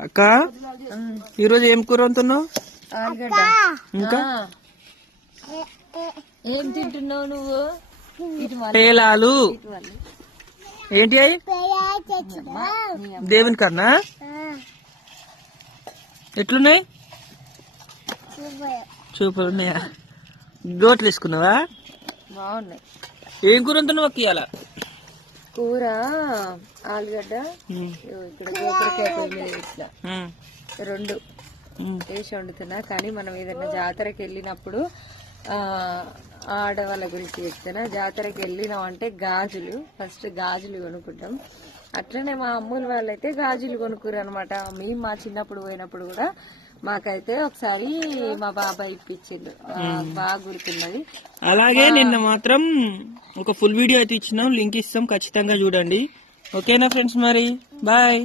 అక్క ఈరోజు ఏం కూర వండుతున్నావు? ఇంకా ఏం తింటున్నావు నువ్వు? పేలాలు ఏంటి అయి? దేవుని కన్నా ఎట్లున్నాయి? సూపర్ ఉన్నాయా? గోట్లు వేసుకున్నావా? బాగున్నాయి. ఏం కూర వండుతున్నావు అక్క ఇవాళ? కూర ఆలుగడ్డ, ఇక్కడ గోకరకాయ ఇట్లా రెండు వేసి వండుతున్నా. కానీ మనం ఏదైనా జాతరకి వెళ్ళినప్పుడు ఆడవాళ్ళ గురించి చెప్తున్నా. జాతరకి వెళ్ళినాం అంటే గాజులు, ఫస్ట్ గాజులు కొనుక్కుంటాం. అట్లనే మా అమ్ముల వాళ్ళైతే గాజులు కొనుక్కురు అనమాట. మేము మా చిన్నప్పుడు పోయినప్పుడు కూడా మాకైతే ఒకసారి మా బాబాయ్ ఇప్పించిండు, బాగా గుర్తున్నది. అలాగే నిన్న మాత్రం ఒక ఫుల్ వీడియో అయితే ఇచ్చినాం, లింక్ ఇస్తాం, ఖచ్చితంగా చూడండి. ఓకేనా ఫ్రెండ్స్, మరి బాయ్.